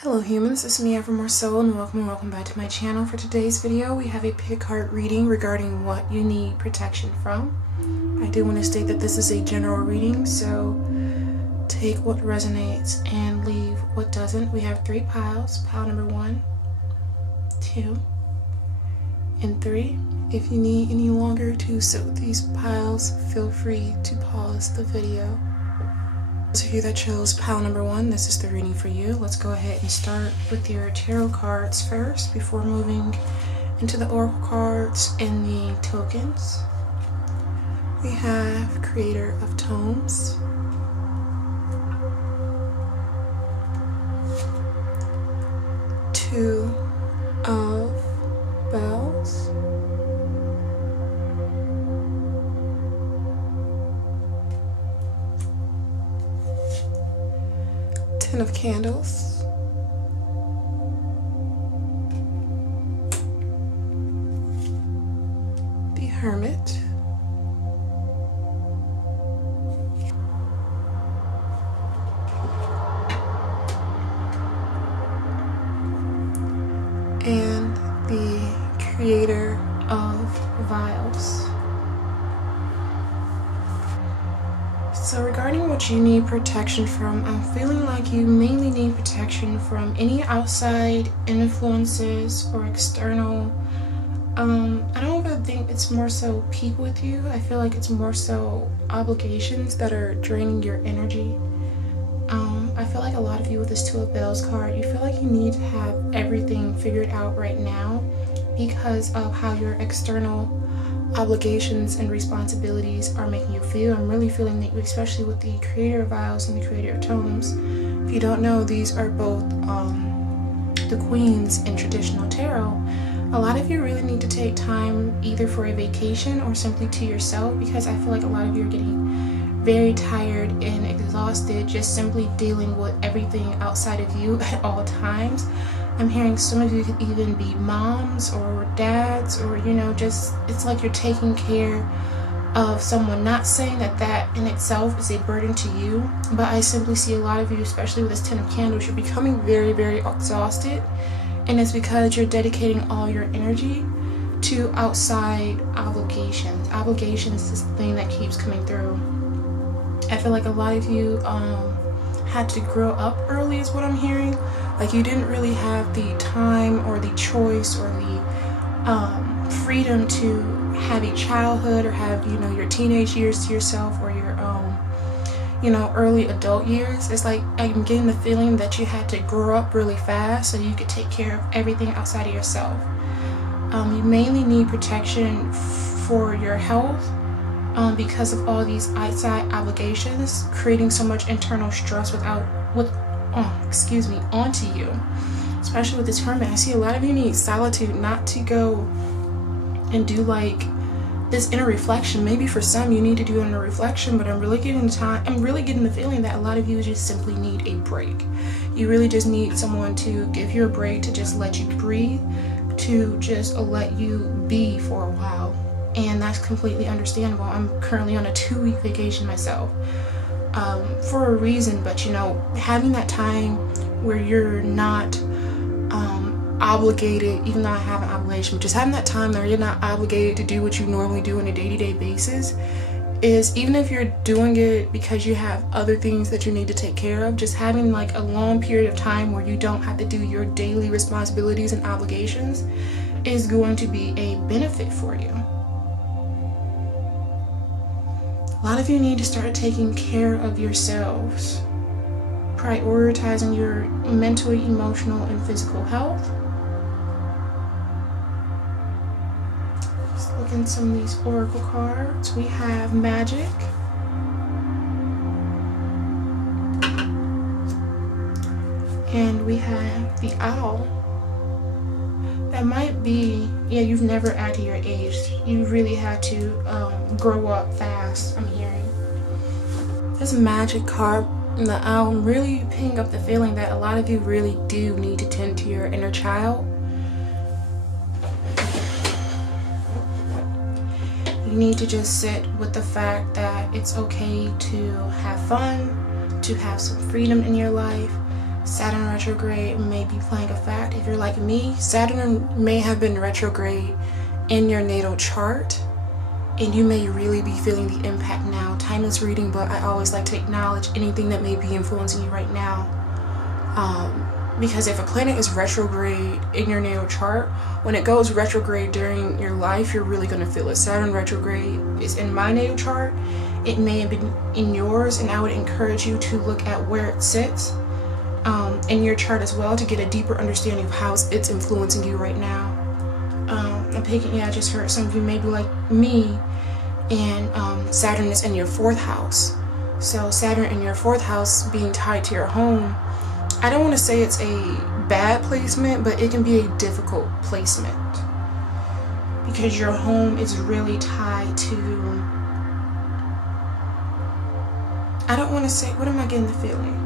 Hello humans, it's me Evermore Sol and welcome back to my channel. For today's video we have a pick card reading regarding what you need protection from. I do want to state that this is a general reading, so take what resonates and leave what doesn't. We have 3 piles, pile number 1, 2, and 3. If you need any longer to sit with these piles, feel free to pause the video. Those of you that chose pile number 1, this is the reading for you. Let's go ahead and start with your tarot cards first before moving into the oracle cards and the tokens. We have Creator of Tomes, Two of Bells, Ten of Candles, the Hermit, and the Creator of Vials. So regarding what you need protection from, I'm feeling like you mainly need protection from any outside influences or external. I don't even think it's more so people with you. I feel like it's more so obligations that are draining your energy. I feel like a lot of you with this Two of Bells card, you feel like you need to have everything figured out right now because of how your external obligations and responsibilities are making you feel. I'm really feeling that you, especially with the Creator of Vials and the Creator of Tomes. If you don't know, these are both the queens in traditional tarot. A lot of you really need to take time either for a vacation or simply to yourself, because I feel like a lot of you are getting very tired and exhausted just simply dealing with everything outside of you at all times. I'm hearing some of you could even be moms or dads, or just it's like you're taking care of someone. Not saying that that in itself is a burden to you, but I simply see a lot of you, especially with this Ten of Candles, you're becoming very, very exhausted, and it's because you're dedicating all your energy to outside obligations. Obligations is the thing that keeps coming through. I feel like a lot of you had to grow up early is what I'm hearing. Like you didn't really have the time or the choice or the freedom to have a childhood or have your teenage years to yourself, or your early adult years. It's like I'm getting the feeling that you had to grow up really fast so you could take care of everything outside of yourself. You mainly need protection for your health because of all these outside obligations creating so much internal stress onto you, especially with this Hermit. I see a lot of you need solitude, not to go and do like this inner reflection. Maybe for some you need to do inner reflection, but I'm really getting the feeling that a lot of you just simply need a break. You really just need someone to give you a break, to just let you breathe, to just let you be for a while. And that's completely understandable. I'm currently on a 2-week vacation myself for a reason, but having that time where you're not obligated, even though I have an obligation, but just having that time where you're not obligated to do what you normally do on a day-to-day basis is, even if you're doing it because you have other things that you need to take care of, just having like a long period of time where you don't have to do your daily responsibilities and obligations is going to be a benefit for you. A lot of you need to start taking care of yourselves, prioritizing your mental, emotional, and physical health. Let's look at some of these oracle cards. We have Magic, and we have the Owl. That might be, you've never acted your age. You really had to grow up fast, I'm hearing. This Magic card and the Owl, I'm really picking up the feeling that a lot of you really do need to tend to your inner child. You need to just sit with the fact that it's okay to have fun, to have some freedom in your life, Saturn retrograde may be playing a fact. If you're like me, Saturn may have been retrograde in your natal chart, and you may really be feeling the impact now. Timeless reading, but I always like to acknowledge anything that may be influencing you right now. Because if a planet is retrograde in your natal chart, when it goes retrograde during your life, you're really going to feel it. Saturn retrograde is in my natal chart. It may have been in yours, and I would encourage you to look at where it sits in your chart as well to get a deeper understanding of how it's influencing you right now. I'm picking, yeah, I just heard some of you may be like me, and Saturn is in your 4th house. So Saturn in your 4th house being tied to your home, I don't want to say it's a bad placement, but it can be a difficult placement because your home is really tied to, I don't want to say, what am I getting the feeling?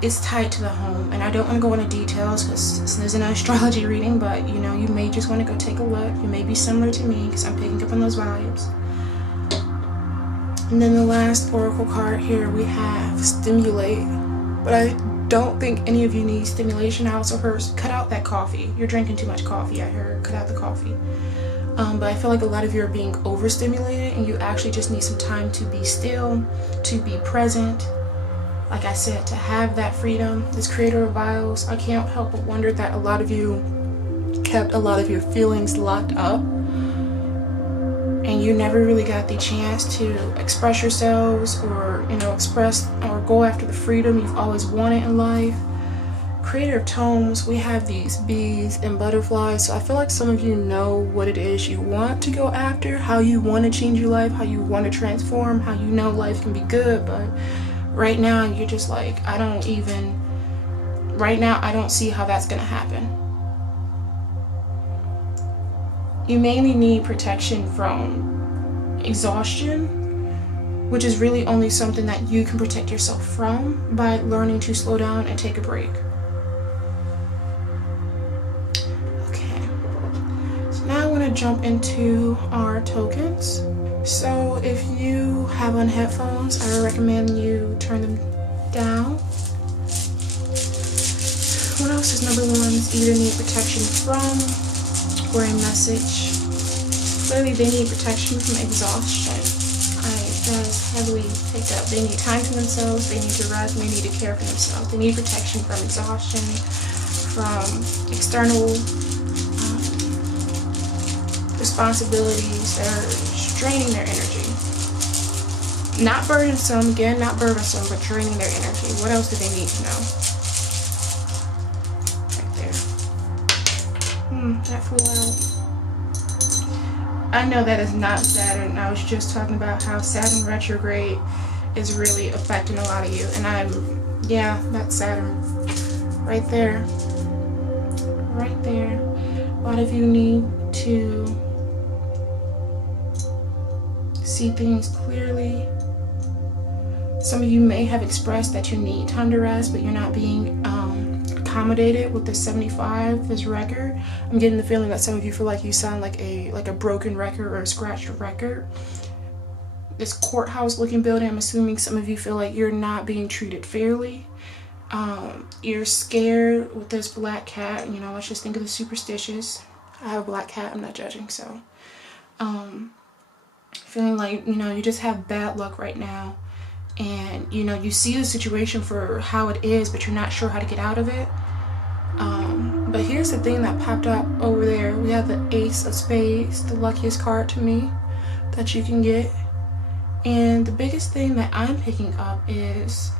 It's tied to the home, and I don't want to go into details because this isn't an astrology reading, but you know, you may just want to go take a look. You may be similar to me because I'm picking up on those vibes. And then the last oracle card here, we have stimulate, but I don't think any of you need stimulation. I also heard cut out that coffee. You're drinking too much coffee. I heard cut out the coffee. But I feel like a lot of you are being overstimulated, and you actually just need some time to be still, to be present. Like I said, to have that freedom. This creator of vials, I can't help but wonder that a lot of you kept a lot of your feelings locked up, and you never really got the chance to express yourselves, or express or go after the freedom you've always wanted in life. Creator of tomes, we have these bees and butterflies, so I feel like some of you know what it is you want to go after, how you want to change your life, how you want to transform, how you know life can be good, but right now you're just like, I don't see how that's gonna happen. You mainly need protection from exhaustion, which is really only something that you can protect yourself from by learning to slow down and take a break. Okay, so now I want to jump into our tokens. So if you have on headphones, I would recommend you turn them down. What else is number one? Either need protection from, or a message. Clearly they need protection from exhaustion. That's heavily picked up. They need time to themselves, they need to rest, and they need to care for themselves. They need protection from exhaustion, from external responsibilities that are draining their energy. Not burdensome, again, not burdensome, but draining their energy. What else do they need to know? That flew out. I know that is not Saturn. I was just talking about how Saturn retrograde is really affecting a lot of you. And yeah, that's Saturn. Right there. Right there. A lot of you need to see things clearly. Some of you may have expressed that you need time to rest, but you're not being accommodated with the 75, this record. I'm getting the feeling that some of you feel like you sound like a broken record or a scratched record. This courthouse looking building, I'm assuming some of you feel like you're not being treated fairly. You're scared with this black cat. Let's just think of the superstitious. I have a black cat, I'm not judging. So feeling like you just have bad luck right now, and you see the situation for how it is, but you're not sure how to get out of it. But here's the thing that popped up over there. We have the Ace of Spades, the luckiest card to me that you can get. And the biggest thing that I'm picking up is,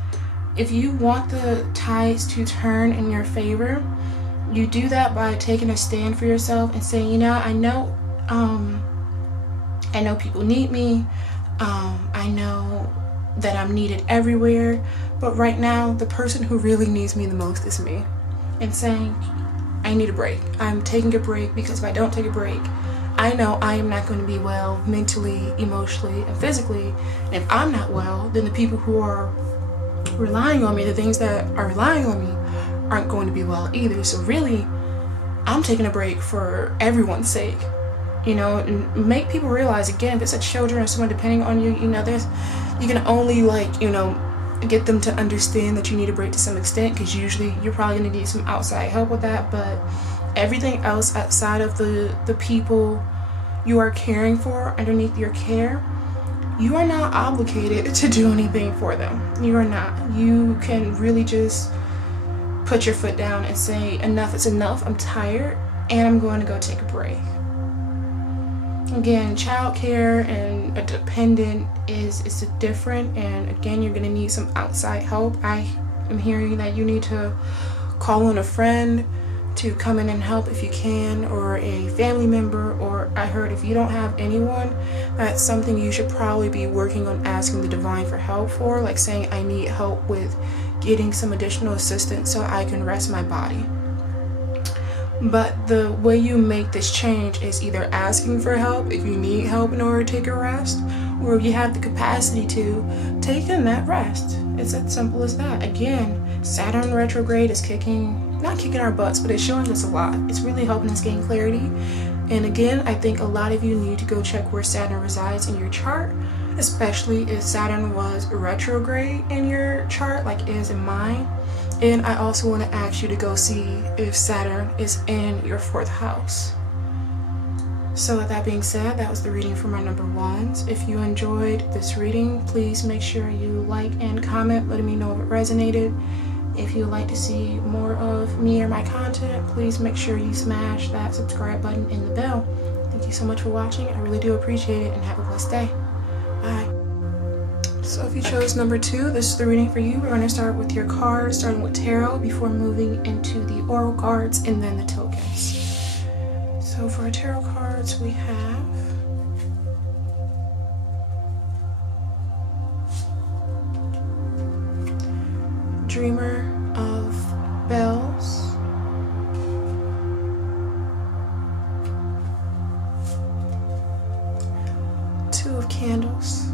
if you want the tides to turn in your favor, you do that by taking a stand for yourself and saying, I know people need me. I know that I'm needed everywhere, but right now the person who really needs me the most is me. And saying, I need a break. I'm taking a break, because if I don't take a break, I know I am not going to be well mentally, emotionally, and physically. And if I'm not well, then the people who are relying on me, the things that are relying on me, aren't going to be well either. So really, I'm taking a break for everyone's sake. And make people realize, again, if it's a children or someone depending on you, you can only get them to understand that you need a break to some extent, because usually you're probably going to need some outside help with that. But everything else outside of the people you are caring for underneath your care, you are not obligated to do anything for them. You are not. You can really just put your foot down and say, enough is enough, I'm tired, and I'm going to go take a break. Again, childcare and a dependent is different, and again, you're going to need some outside help. I am hearing that you need to call on a friend to come in and help if you can, or a family member, or I heard if you don't have anyone, that's something you should probably be working on asking the divine for help for, like saying, I need help with getting some additional assistance so I can rest my body. But the way you make this change is either asking for help if you need help in order to take a rest, or if you have the capacity to, take in that rest. It's as simple as that. Again, Saturn retrograde is not kicking our butts, but it's showing us a lot. It's really helping us gain clarity. And again, I think a lot of you need to go check where Saturn resides in your chart, especially if Saturn was retrograde in your chart, like it is in mine. And I also want to ask you to go see if Saturn is in your 4th house. So with that being said, that was the reading for my number ones. If you enjoyed this reading, please make sure you like and comment, letting me know if it resonated. If you would like to see more of me or my content, please make sure you smash that subscribe button and the bell. Thank you so much for watching. I really do appreciate it, and have a blessed day. Bye. So if you chose number 2, this is the reading for you. We're going to start with your cards, starting with tarot, before moving into the oracle cards and then the tokens. So for our tarot cards, we have Dreamer of Bells, Two of Candles,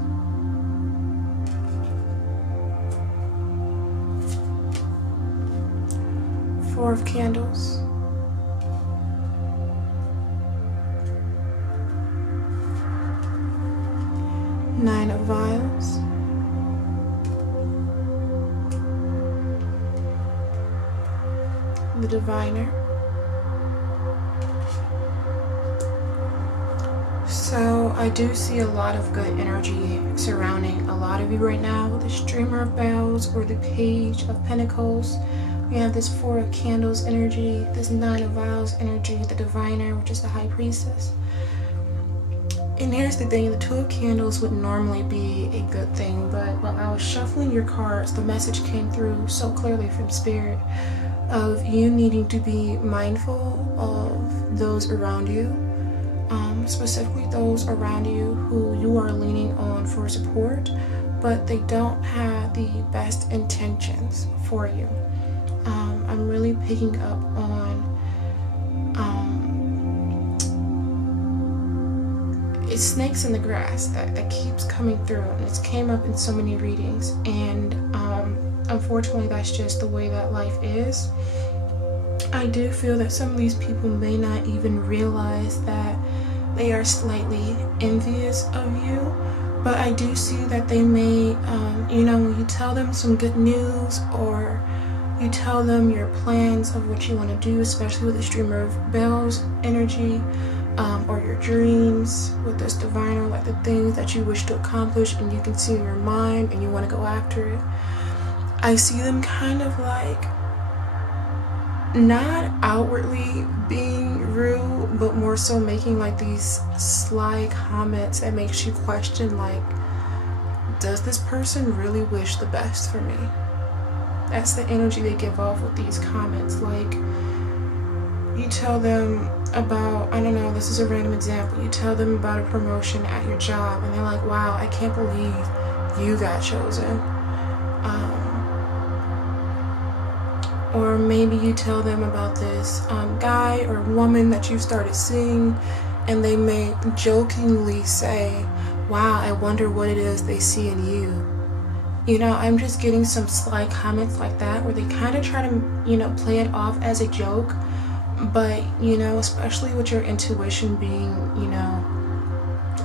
Four of Candles, Nine of Vials, the Diviner. So I do see a lot of good energy surrounding a lot of you right now with this Dreamer of Bells or the Page of Pentacles. We have this Four of Candles energy, this Nine of Vials energy, the Diviner, which is the High Priestess. And here's the thing, the Two of Candles would normally be a good thing, but while I was shuffling your cards, the message came through so clearly from Spirit of you needing to be mindful of those around you, specifically those around you who you are leaning on for support, but they don't have the best intentions for you. I'm really picking up on it's snakes in the grass that keeps coming through, and it's came up in so many readings, and unfortunately that's just the way that life is. I do feel that some of these people may not even realize that they are slightly envious of you, but I do see that they may, when you tell them some good news, or you tell them your plans of what you want to do, especially with the Dreamer of Bells energy, or your dreams with this Diviner, like the things that you wish to accomplish and you can see in your mind and you want to go after it. I see them kind of like not outwardly being rude, but more so making like these sly comments that makes you question, like, does this person really wish the best for me? That's the energy they give off with these comments. Like, you tell them about, I don't know, this is a random example, you tell them about a promotion at your job and they're like, wow, I can't believe you got chosen. Or maybe you tell them about this guy or woman that you started seeing, and they may jokingly say, wow, I wonder what it is they see in you. I'm just getting some sly comments like that where they kind of try to, play it off as a joke. But, especially with your intuition being,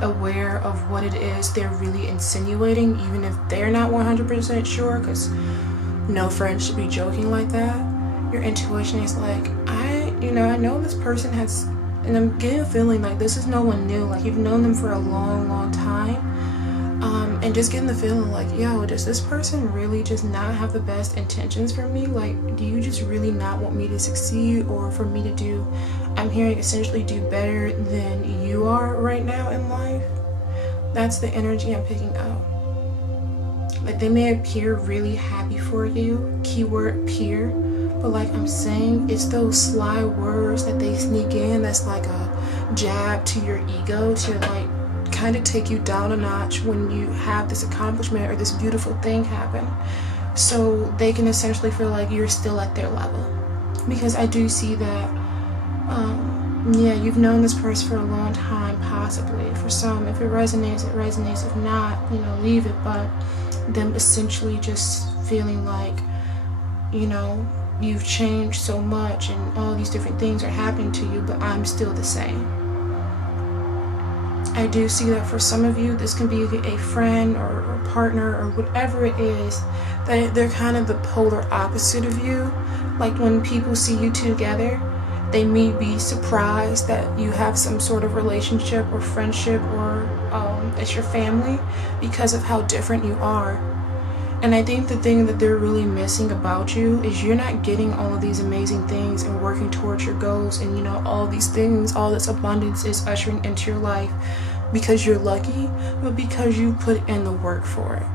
aware of what it is they're really insinuating, even if they're not 100% sure, because no friend should be joking like that. Your intuition is like, I know this person has, and I'm getting a feeling like this is no one new, like you've known them for a long time. And just getting the feeling like, yo, does this person really just not have the best intentions for me? Like, do you just really not want me to succeed, or for me to do, I'm hearing essentially do better than you are right now in life? That's the energy I'm picking up. Like, they may appear really happy for you, keyword appear, but like I'm saying, it's those sly words that they sneak in that's like a jab to your ego to like kind of take you down a notch when you have this accomplishment or this beautiful thing happen, so they can essentially feel like you're still at their level. Because I do see that you've known this person for a long time, possibly. For some, if it resonates, it resonates. If not, leave it. But them essentially just feeling like, you've changed so much and all these different things are happening to you, but I'm still the same. I do see that for some of you, this can be a friend or a partner or whatever it is, that they're kind of the polar opposite of you. Like when people see you two together, they may be surprised that you have some sort of relationship or friendship, or it's your family, because of how different you are. And I think the thing that they're really missing about you is you're not getting all of these amazing things and working towards your goals, and all these things, all this abundance is ushering into your life because you're lucky, but because you put in the work for it.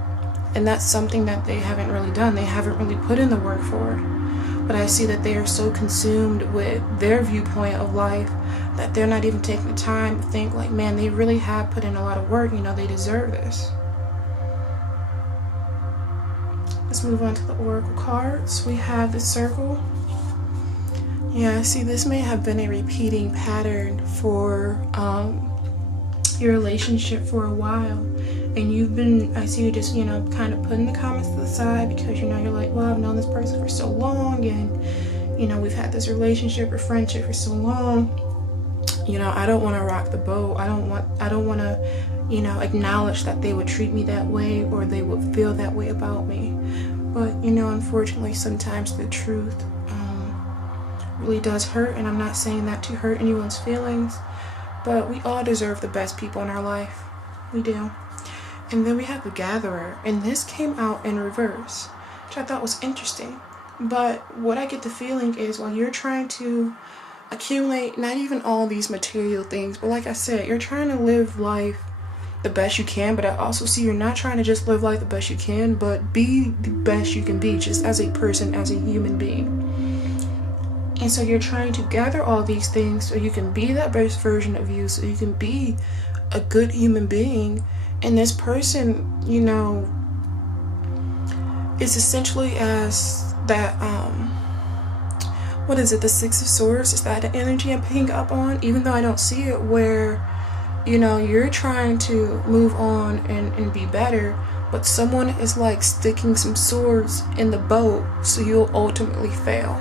And that's something that they haven't really done. They haven't really put in the work for it. But I see that they are so consumed with their viewpoint of life that they're not even taking the time to think like, man, they really have put in a lot of work, they deserve this. Let's move on to the oracle cards. We have the circle. Yeah, see, this may have been a repeating pattern for your relationship for a while. And you've been, I see you just, kind of putting the comments to the side because, you're like, well, I've known this person for so long, and, we've had this relationship or friendship for so long. I don't want to rock the boat. I don't want to, acknowledge that they would treat me that way or they would feel that way about me. But, unfortunately, sometimes the truth really does hurt. And I'm not saying that to hurt anyone's feelings, but we all deserve the best people in our life. We do. And then we have the Gatherer, and this came out in reverse, which I thought was interesting. But what I get the feeling is, while you're trying to accumulate not even all these material things, but like I said, you're trying to live life the best you can, but I also see you're not trying to just live life the best you can, but be the best you can be, just as a person, as a human being. And so you're trying to gather all these things so you can be that best version of you, so you can be a good human being. And this person, is essentially as that, what is it, the Six of Swords? Is that the energy I'm picking up on? Even though I don't see it, where, you're trying to move on and be better, but someone is like sticking some swords in the boat, so you'll ultimately fail.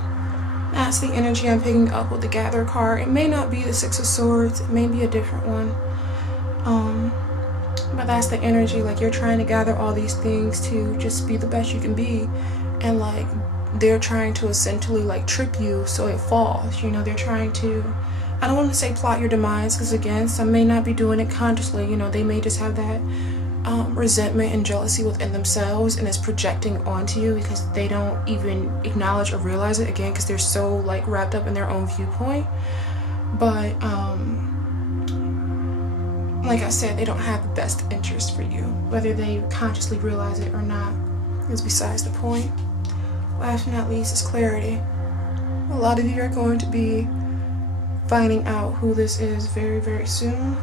That's the energy I'm picking up with the Gatherer card. It may not be the Six of Swords, it may be a different one. But that's the energy, like you're trying to gather all these things to just be the best you can be, and like they're trying to essentially like trip you so it falls. They're trying to, I don't want to say plot your demise, because again, some may not be doing it consciously. They may just have that resentment and jealousy within themselves, and it's projecting onto you because they don't even acknowledge or realize it, again, because they're so like wrapped up in their own viewpoint. But like I said, they don't have the best interest for you. Whether they consciously realize it or not is besides the point. Last but not least is clarity. A lot of you are going to be finding out who this is very, very soon.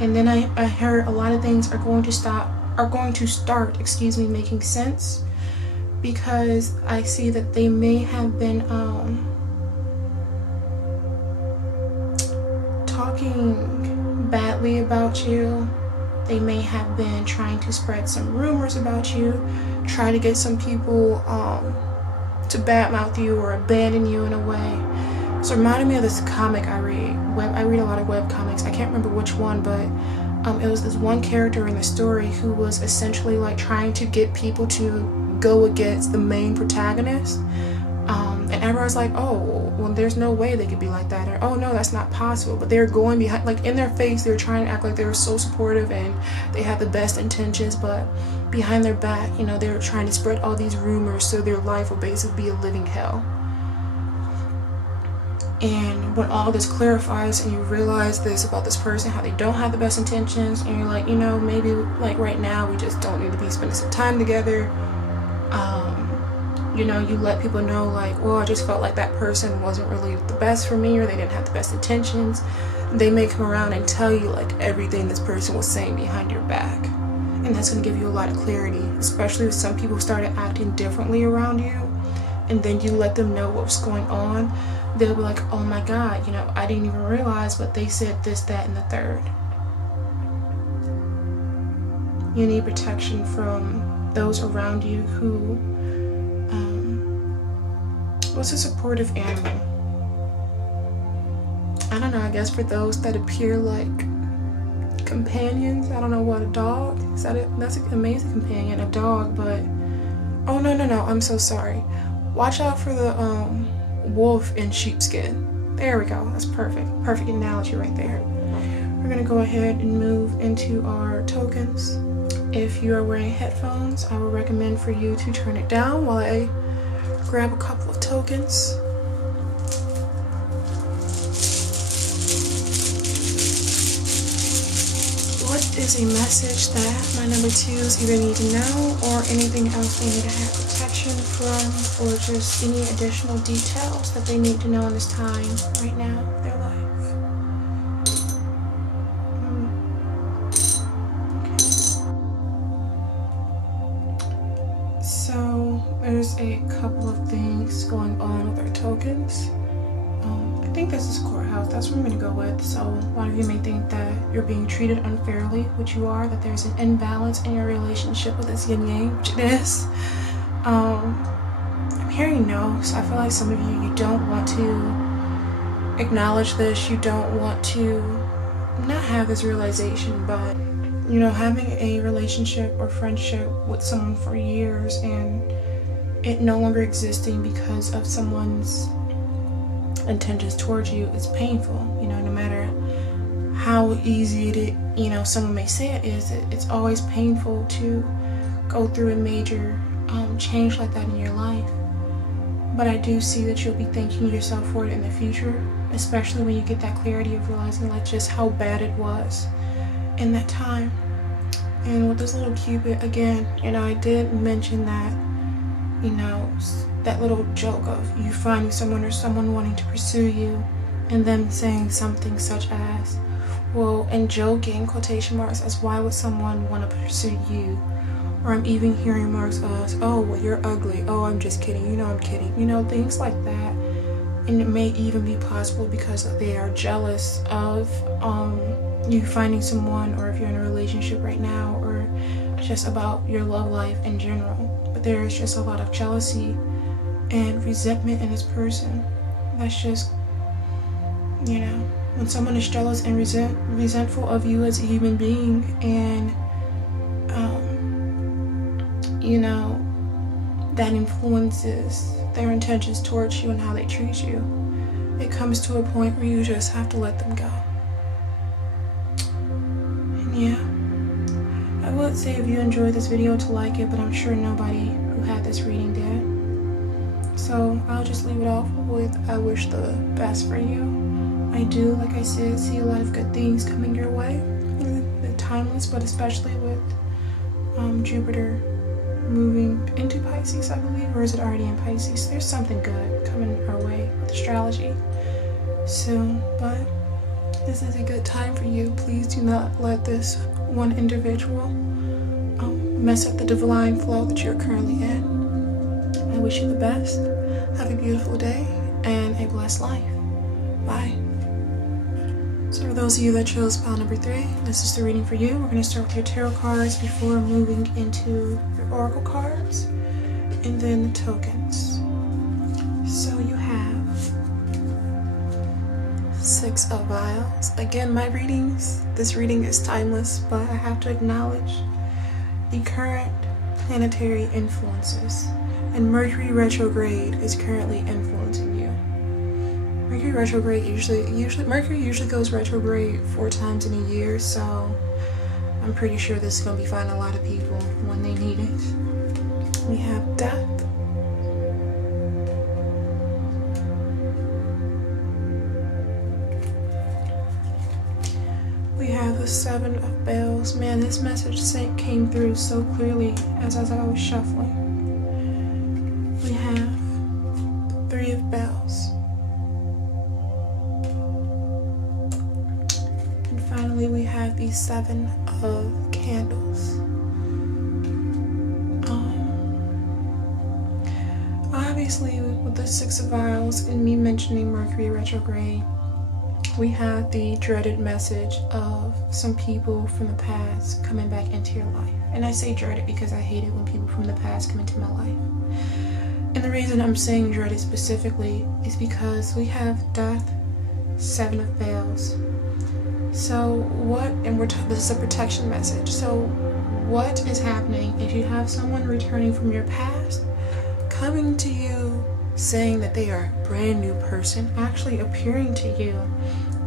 And then I heard a lot of things are going to start making sense, because I see that they may have been talking badly about you. They may have been trying to spread some rumors about you, try to get some people to badmouth you or abandon you in a way. So it reminded me of this comic I read. I read a lot of web comics. I can't remember which one, but It was this one character in the story who was essentially like trying to get people to go against the main protagonist. And everyone's like, oh, well, there's no way they could be like that, or oh no, that's not possible. But they're going behind, like in their face, they're trying to act like they were so supportive and they had the best intentions, but behind their back, you know, they were trying to spread all these rumors so their life would basically be a living hell. And when all this clarifies and you realize this about this person, how they don't have the best intentions, and you're like, you know, maybe like right now we just don't need to be spending some time together. You know, you let people know like, well, I just felt like that person wasn't really the best for me, or they didn't have the best intentions. They may come around and tell you like everything this person was saying behind your back. And that's going to give you a lot of clarity, especially if some people started acting differently around you, and then you let them know what's going on. They'll be like, oh my God, you know, I didn't even realize, but they said this, that, and the third. You need protection from those around you who, what's a supportive animal? I don't know, I guess for those that appear like companions, I don't know what, a dog? Is that it? That's an amazing companion, a dog, but, oh no, I'm so sorry. Watch out for the, wolf in sheepskin. There we go. That's perfect. Perfect analogy right there. We're going to go ahead and move into our tokens. If you are wearing headphones, I would recommend for you to turn it down while I grab a couple of tokens. What is a message that my number twos either need to know, or anything else they need to have protection from, or just any additional details that they need to know in this time right now of their life? Okay. So there's a couple of things going on with our tokens. I think this is courthouse. That's what I'm going to go with. So a lot of you may think that you're being treated unfairly, which you are, that there's an imbalance in your relationship with this yin yang, which it is. I'm hearing no, so I feel like some of you don't want to acknowledge this. You don't want to not have this realization, but you know, having a relationship or friendship with someone for years and it no longer existing because of someone's intentions towards you is painful. You know, no matter how easy it, you know, someone may say it is, it's always painful to go through a major change like that in your life. But I do see that you'll be thanking yourself for it in the future, especially when you get that clarity of realizing like just how bad it was in that time. And with this little Cupid, again, you know, I did mention that, you know, that little joke of you finding someone or someone wanting to pursue you and them saying something such as, well, and joking, quotation marks, as why would someone want to pursue you? Or I'm even hearing marks as, oh, well, you're ugly. Oh, I'm just kidding. You know, I'm kidding. You know, things like that. And it may even be possible because they are jealous of you finding someone, or if you're in a relationship right now, or just about your love life in general. But there is just a lot of jealousy and resentment in this person. That's just, you know, when someone is jealous and resentful of you as a human being, and you know, that influences their intentions towards you and how they treat you, it comes to a point where you just have to let them go. And yeah, I would say if you enjoyed this video to like it, but I'm sure nobody who had this reading did. So I'll just leave it off with, I wish the best for you. I do, like I said, see a lot of good things coming your way. They're timeless, but especially with Jupiter moving into Pisces, I believe, or is it already in Pisces? There's something good coming our way with astrology soon, but this is a good time for you. Please do not let this one individual mess up the divine flow that you're currently in. I wish you the best. Have a beautiful day and a blessed life. Bye. So for those of you that chose pile number 3, this is the reading for you. We're going to start with your tarot cards before moving into your oracle cards and then the tokens. So you have 6 Six of Vials. Again, this reading is timeless, but I have to acknowledge the current planetary influences. And Mercury retrograde is currently influencing you. Mercury retrograde Mercury usually goes retrograde 4 times in a year, so I'm pretty sure this is going to be finding a lot of people when they need it. We have Death. We have the Seven of Bells. Man, this message came through so clearly as I was shuffling. We have Three of Bells. And finally, we have the Seven of Candles. Obviously, with the Six of Vials and me mentioning Mercury retrograde, we have the dreaded message of some people from the past coming back into your life. And I say dreaded because I hate it when people from the past come into my life. And the reason I'm saying dreaded specifically is because we have Death, Seven of Bells. So this is a protection message. So what is happening if you have someone returning from your past, coming to you, saying that they are a brand new person, actually appearing to you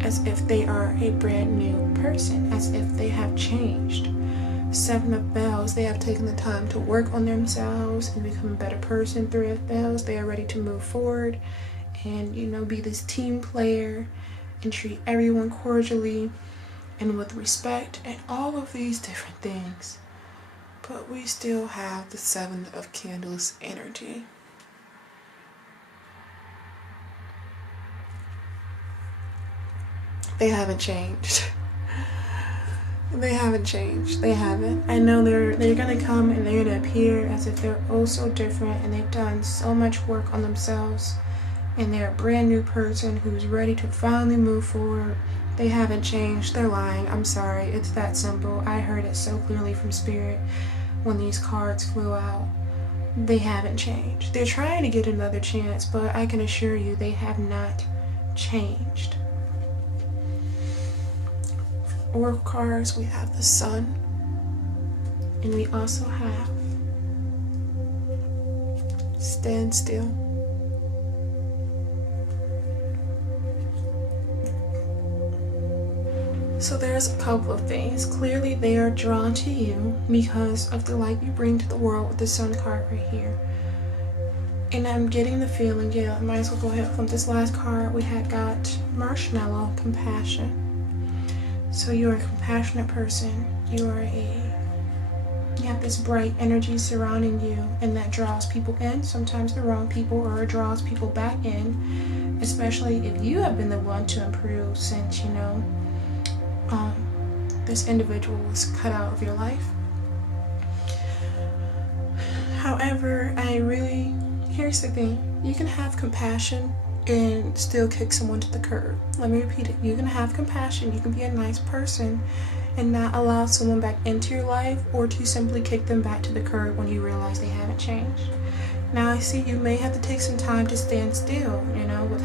as if they are a brand new person, as if they have changed. Seven of Bells, they have taken the time to work on themselves and become a better person. Three of Bells, they are ready to move forward and, be this team player and treat everyone cordially and with respect and all of these different things. But we still have the Seven of Candles energy. They haven't changed. They haven't changed. They haven't. I know they're gonna come and they're gonna appear as if they're oh so different and they've done so much work on themselves and they're a brand new person who's ready to finally move forward. They haven't changed. They're lying. I'm sorry. It's that simple. I heard it so clearly from Spirit when these cards flew out. They haven't changed. They're trying to get another chance, but I can assure you they have not changed. Oracle cards, we have the Sun, and we also have Stand Still. So there's a couple of things. Clearly they are drawn to you because of the light you bring to the world with the Sun card right here. And I'm getting the feeling, I might as well go ahead and flip this last card. We had got Marshmallow, Compassion. So you're a compassionate person. You have this bright energy surrounding you, and that draws people in, sometimes the wrong people, or it draws people back in, especially if you have been the one to improve since, this individual was cut out of your life. However, here's the thing. You can have compassion and still kick someone to the curb. Let me repeat it. You can have compassion, you can be a nice person and not allow someone back into your life, or to simply kick them back to the curb when you realize they haven't changed. Now I see you may have to take some time to stand still,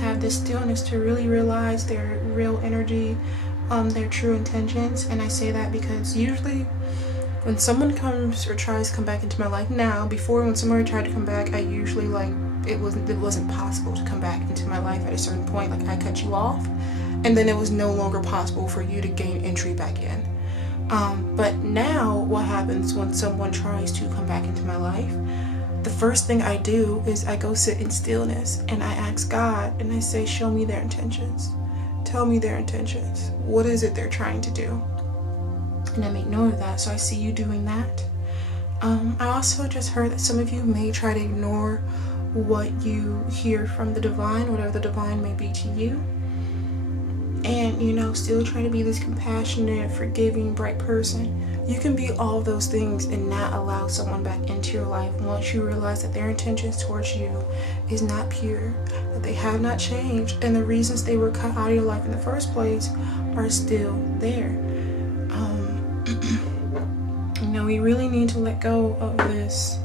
have this stillness to really realize their real energy, their true intentions. And I say that because usually when someone comes or tries to come back into my life now, before when somebody tried to come back, I usually it wasn't possible to come back into my life at a certain point. Like I cut you off and then it was no longer possible for you to gain entry back in. But now what happens when someone tries to come back into my life? The first thing I do is I go sit in stillness and I ask God and I say, show me their intentions. Tell me their intentions. What is it they're trying to do? And I make note of that, so I see you doing that. I also just heard that some of you may try to ignore what you hear from the divine, whatever the divine may be to you. And, still try to be this compassionate, forgiving, bright person. You can be all of those things and not allow someone back into your life once you realize that their intentions towards you is not pure, that they have not changed, and the reasons they were cut out of your life in the first place are still there. We really need to let go of this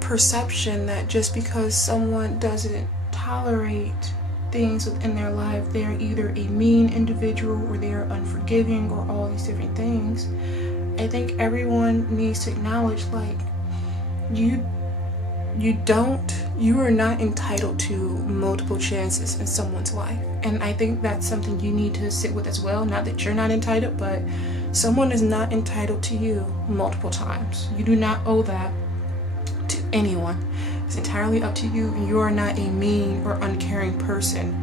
perception that just because someone doesn't tolerate things within their life. They're either a mean individual or they're unforgiving or all these different things. I think everyone needs to acknowledge, like, you are not entitled to multiple chances in someone's life. And I think that's something you need to sit with as well. Not that you're not entitled, but someone is not entitled to you multiple times. You do not owe that to anyone. It's entirely up to you, and you are not a mean or uncaring person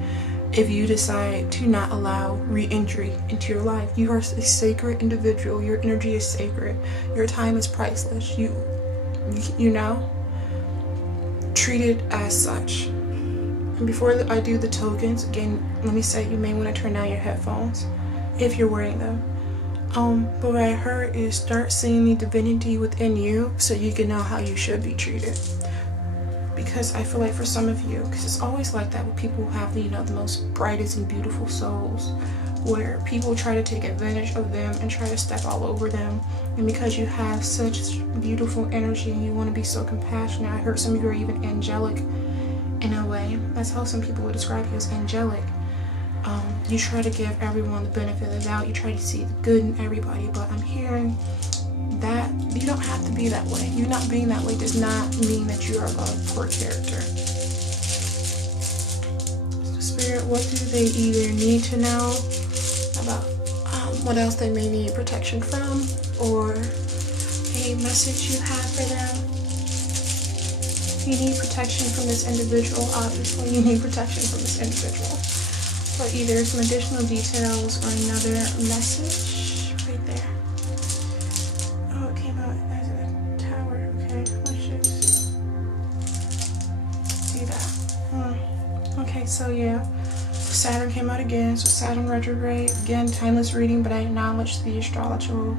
if you decide to not allow re-entry into your life. You are a sacred individual. Your energy is sacred. Your time is priceless. You know, treat it as such. And before I do the tokens, again, let me say you may want to turn down your headphones if you're wearing them. But what I heard is start seeing the divinity within you so you can know how you should be treated. Because I feel like for some of you, because it's always like that with people who have the most brightest and beautiful souls, where people try to take advantage of them and try to step all over them. And because you have such beautiful energy and you want to be so compassionate, I heard some of you are even angelic in a way. That's how some people would describe you, as angelic. You try to give everyone the benefit of the doubt. You try to see the good in everybody. But I'm hearing that you don't have to be that way. You not being that way does not mean that you are of poor character. So Spirit, what do they either need to know about what else they may need protection from, or a message you have for them? You need protection from this individual, obviously. You need protection from this individual. Or either some additional details or another message right there. Oh, it came out as a tower. Okay, let's just do that. Okay, so yeah. Saturn came out again. So Saturn retrograde. Again, timeless reading, but I acknowledge the astrological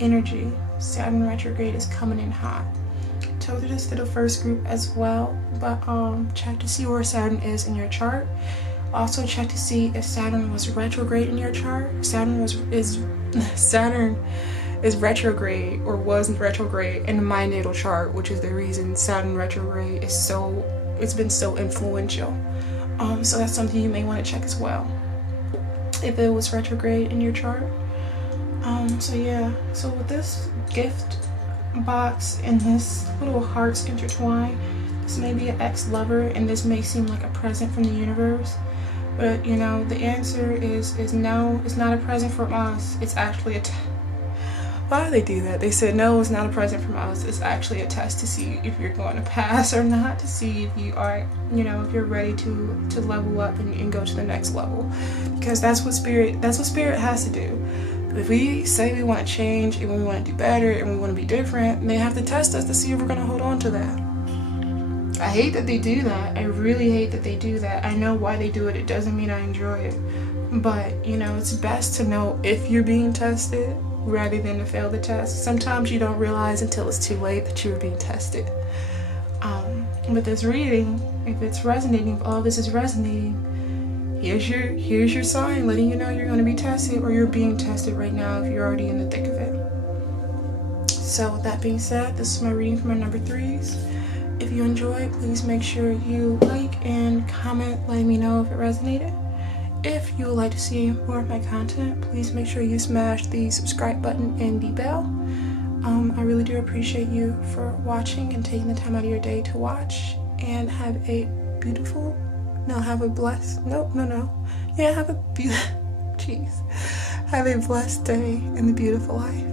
energy. Saturn retrograde is coming in hot. Told you this to the first group as well, but check to see where Saturn is in your chart. Also check to see if Saturn was retrograde in your chart. Saturn is retrograde or was retrograde in my natal chart, which is the reason Saturn retrograde is it's been so influential. So that's something you may want to check as well, if it was retrograde in your chart. So yeah, so with this gift box and this little hearts intertwined, this may be an ex-lover, and this may seem like a present from the universe, but the answer is no. It's not a present from us. It's actually why do they do that? They said no, it's not a present from us. It's actually a test to see if you're going to pass or not, to see if you are, if you're ready to level up and go to the next level, because that's what spirit has to do. If we say we want to change and we want to do better and we want to be different, they have to test us to see if we're going to hold on to that. I hate that they do that. I really hate that they do that. I know why they do it. It doesn't mean I enjoy it. But, it's best to know if you're being tested rather than to fail the test. Sometimes you don't realize until it's too late that you're being tested. With this reading, if it's resonating, if all this is resonating, here's your sign letting you know you're going to be tested, or you're being tested right now if you're already in the thick of it. So with that being said, this is my reading for my number 3s. If you enjoyed, please make sure you like and comment letting me know if it resonated. If you would like to see more of my content, please make sure you smash the subscribe button and the bell. I really do appreciate you for watching and taking the time out of your day to watch, and have a blessed day in the beautiful life.